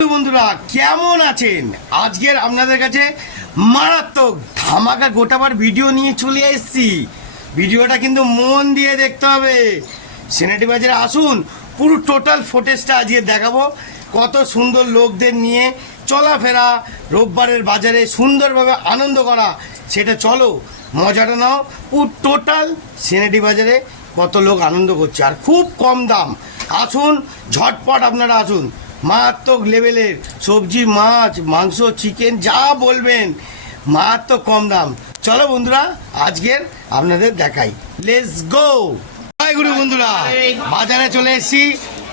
বন্ধুরা, কেমন আছেন? আজকের আপনাদের কাছে মারাত্মক ধামাকা গোটাবার ভিডিও নিয়ে চলে এসেছি। ভিডিওটা কিন্তু মন দিয়ে দেখতে হবে। সেনেটি বাজারে আসুন, পুরো টোটাল ফুটেজটা আজকে দেখাবো। কত সুন্দর লোকদের নিয়ে চলাফেরা, রোববারের বাজারে সুন্দরভাবে আনন্দ করা, সেটা চলো, মজাটা নাও। পুরো টোটাল সেনেটি বাজারে কত লোক আনন্দ করছে, আর খুব কম দাম। আসুন, ঝটপট আপনারা আসুন। মারাত্মক লেভেলের সবজি, মাছ, মাংস চিকেন যা বলবেন, মারাত্মক কম দাম। চলো বন্ধুরা, আজকের আপনাদের দেখাই। লেটস গো গুরু বন্ধুরা, বাজারে চলে এসেছি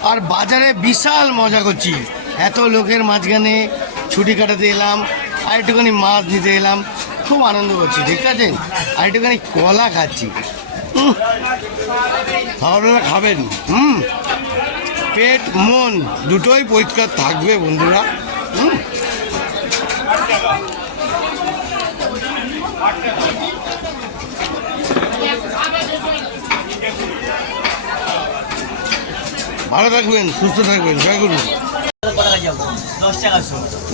আর বাজারে বিশাল মজা করছি। এত লোকের মাঝখানে ছুটি কাটাতে এলাম, আর একটুখানি মাছ নিতে এলাম। খুব আনন্দ করছি, ঠিক আছে? আর একটুখানি কলা খাচ্ছি। খাবেন। হুম। পেট মন দুটোই পরিষ্কার থাকবে বন্ধুরা। হুম। ভালো থাকবেন সুস্থ থাকবেন জয় গুরু।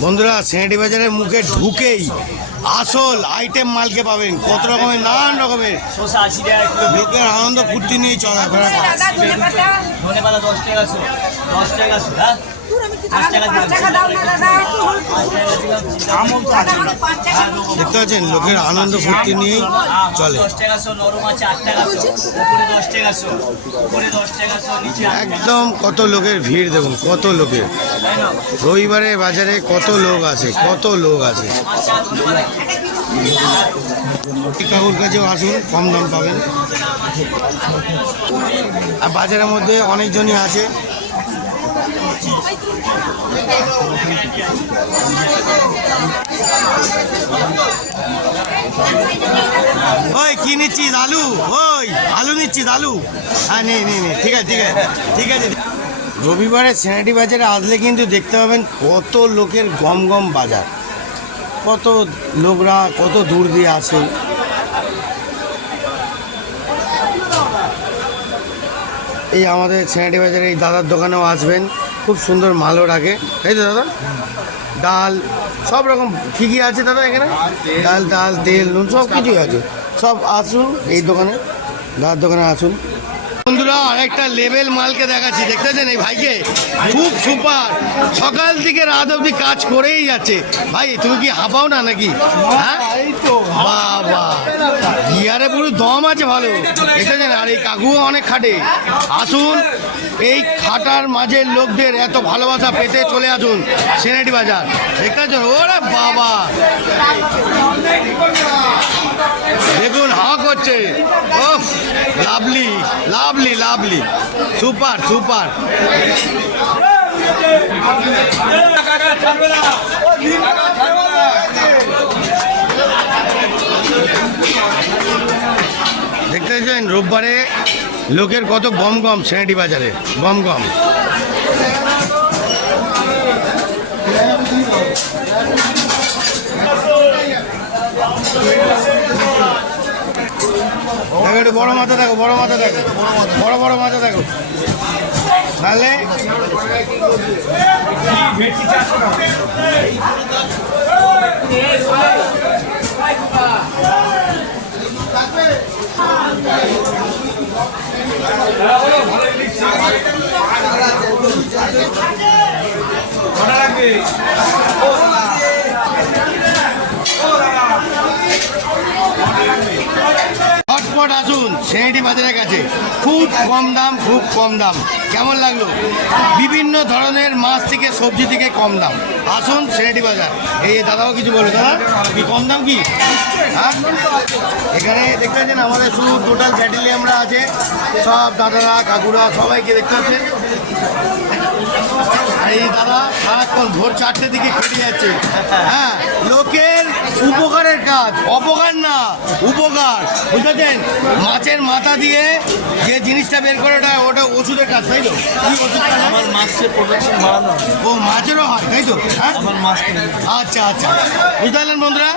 বন্ধুরা সেনেটি বাজারের মুখে ঢুকেই আসল আইটেম মালকে পাবেন। কত রকমের নানান রকমের। লোকের আনন্দ ফুর্তি নিয়ে চলাফেরা। ধনে পাতা দশ টাকা দশ টাকা দেখতে পাচ্ছেন লোকের আনন্দ ফুর্তি নিয়েই চলে। একদম কত লোকের ভিড় দেখুন কত লোকের। রবিবারে বাজারে কত লোক আছে কত লোক আছে। কাকুর কাছেও আসুন কম দাম পাবেন। আর বাজারের মধ্যে অনেকজনই আছে। ওই, কি নিচ্ছিস? আলু? ওই, আলু নিচ্ছিস, আলু। হ্যাঁ নে নে নে। ঠিক আছে ঠিক আছে ঠিক আছে। রবিবারে সেনাটি বাজারে আসলে কিন্তু দেখতে পাবেন কত লোকের গম গম বাজার। কত লোকরা, কত দূর দিয়ে আসে। এই আমাদের সেনাটি বাজারে এই দাদার দোকানেও আসবেন। খুব সুন্দর মালও রাখে। তাই তো দাদা? ডাল, সব রকম কী কী আছে দাদা এখানে? ডাল ডাল, তেল, নুন, সব কিছুই আছে। সব আসুন এই দোকানে, দাদার দোকানে আসুন। বন্ধুরা, আরেকটা লেভেল মালকে দেখাচ্ছি, দেখতেছেন এই ভাইকে? খুব সুপার। সকাল থেকে রাত অবধি কাজ করেই যাচ্ছে। ভাই, তুমি কি হাঁপাও না নাকি? হ্যাঁ? বাবা, গিয়ারে পুরো দম আছে ভালো। দেখতেছেন, আর এই কাকুও অনেক খাটে। আসুন। এই খাটার মাঝের লোকদের এত ভালোবাসা পেতে চলে আসুন সেনেটি বাজার। দেখতে পাচ্ছেন? ওরে বাবা! দেখুন, হাওয়া করছে। ওফ lovely lovely lovely. Super super. দেখতে রোববারে লোকের কত গম গম সেনেটি বাজারে, গম গম। একটু বড় মাথা দেখো, বড় মাথা দেখো, বড় বড় মাথা দেখো। তাহলে ঘটা লাগবে। হটপট আসুন সেনেটি বাজারের কাছে। খুব কম দাম, খুব কম দাম। কেমন লাগল? বিভিন্ন ধরনের মাছ থেকে সবজি থেকে কম দাম। আসুন সেনেটি বাজার। এই দাদাও কিছু বলবে। দাদা, কি কম দাম কি? হ্যাঁ? এখানে দেখতে পাচ্ছেন, আমাদের শুধু টোটাল ফ্যাটিলি আমরা আছে। সব দাদারা, কাকুরা, সবাইকে দেখতে পাচ্ছেন। এই দাদা সারাক্ষণ ভোর চারটে দিকে কেটে যাচ্ছে। হ্যাঁ লোকের উপকারের কাজ অপকার না উপকার। বুঝেছেন? মাছের মাথা দিয়ে যে জিনিসটা বের করে ওটা ওটা ওষুধের কাজ তাই তো? কি ওষুধ? আমার মাছের প্রোডাকশন বাড়ানো ও মাছেরও হয় তাই তো? হ্যাঁ? আমার মাছ আচ্ছা আচ্ছা। বুঝতে পারলেন বন্ধুরা?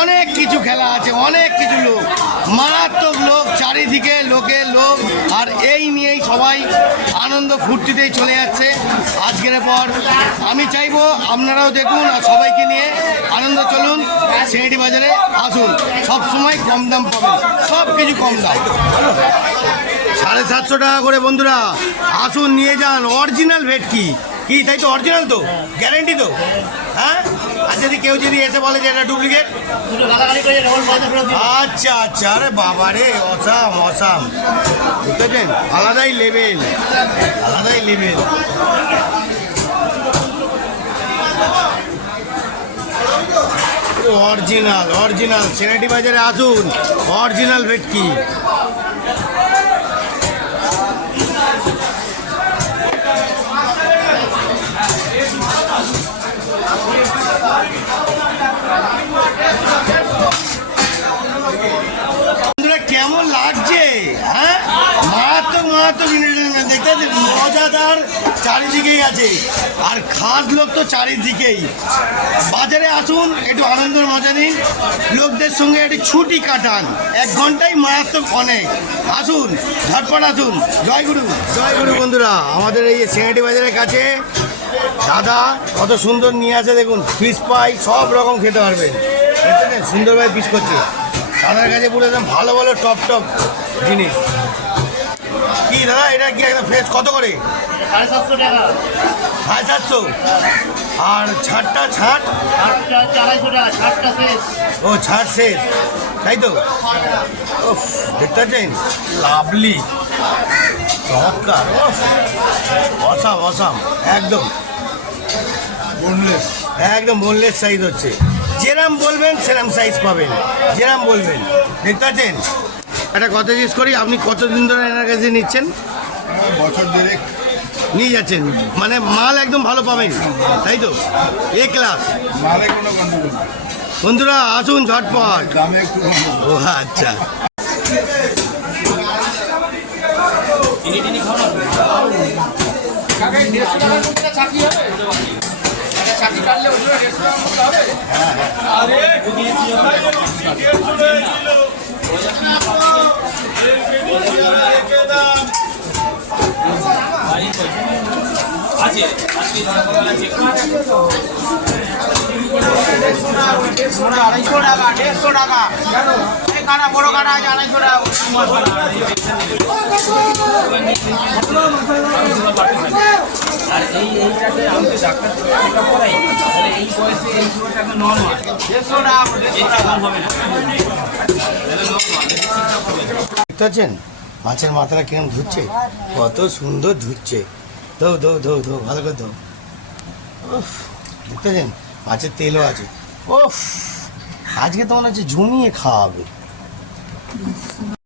অনেক কিছু খেলা আছে অনেক কিছু লোক। মারাত্মক লোক চারিদিকে লোকের লোক আর এই নিয়েই সবাই আনন্দ ফুর্তিতেই চলে যাচ্ছে। আজকের পর পর আমি চাইব আপনারাও দেখুন আর সবাইকে নিয়ে আনন্দ চলুন, সিনেটি বাজারে আসুন। সব সময় কম দাম পাবেন, সব কিছু কম দাম। সাড়ে সাতশো টাকা করে বন্ধুরা, আসুন, নিয়ে যান। অরিজিনাল ভেটকি। কি কি তাই তো অরিজিনাল তো? গ্যারেন্টি তো? হ্যাঁ? আর যদি কেউ যদি এসে বলে যে এটা ডুপ্লিকেট? আচ্ছা আচ্ছা আরে বাবা রে, অসাম অসাম। বুঝতেছেন আলাদাই লেভেল আলাদাই লেভেল অরিজিনাল অরিজিনাল সেনাটি বাজারে আসুন। অরিজিনাল ভেটকি। কেমন লাগছে হ্যাঁ? মারাত্মক মারাত্মক পাচ্ছেন? মজাদার চারিদিকেই আছে। আর খাস লোক তো চারিদিকেই। বাজারে আসুন, একটু আনন্দের মজা নিন। লোকদের সঙ্গে একটু ছুটি কাটান। এক ঘন্টায় মারাত্মক অনেক। আসুন, ঝটপট আসুন। জয় গুরু। জয় গুরু বন্ধুরা, আমাদের এই সিনেটি বাজারের কাছে, দাদা কত সুন্দর নিয়ে আসে দেখুন ফিশ পাই সব রকম খেতে দেখছেন, সুন্দরভাবে পিস করছে। দাদার কাছে পুরো একদম ভালো ভালো টপ টপ জিনিস। কি দাদা এটা কি একদম ফ্রেশ কত করে? সাড়ে সাতশো টাকা। সাড়ে সাতশো? আর ছাড়টা শেষ। ও ছাড় শেষ। তাই তো? উফ, দেখতে পাচ্ছেন? লাভলি। চমৎকার। অসাম অসাম একদম। বোনলেস একদম বোনলেস সাইজ হচ্ছে। যেরাম বলবেন সেরাম সাইজ পাবেন। যেরাম বলবেন। দেখতে পাচ্ছেন? একটা কথা জিজ্ঞেস করি আপনি কতদিন ধরে এনার কাছে নিচ্ছেন? বছর দেড়েক। নিয়ে যাচ্ছেন। মানে মাল একদম ভালো পাবেন তাই তো? এ ক্লাস মালে কোনো গন্ডগোল নেই। বন্ধুরা আসুন ঝটপট। দামে একটু গন্ডগোল ও আচ্ছা। মাছের মাথাটা কিরম ধুচ্ছে? কত সুন্দর ধুচ্ছে। ধো ধো ধো ধো, ভালো করে ধো। উফ, দেখতে পাচ্ছেন? মাছের তেলও আছে। উফ, আজকে তো মনে হচ্ছে জমিয়ে খাওয়াবে।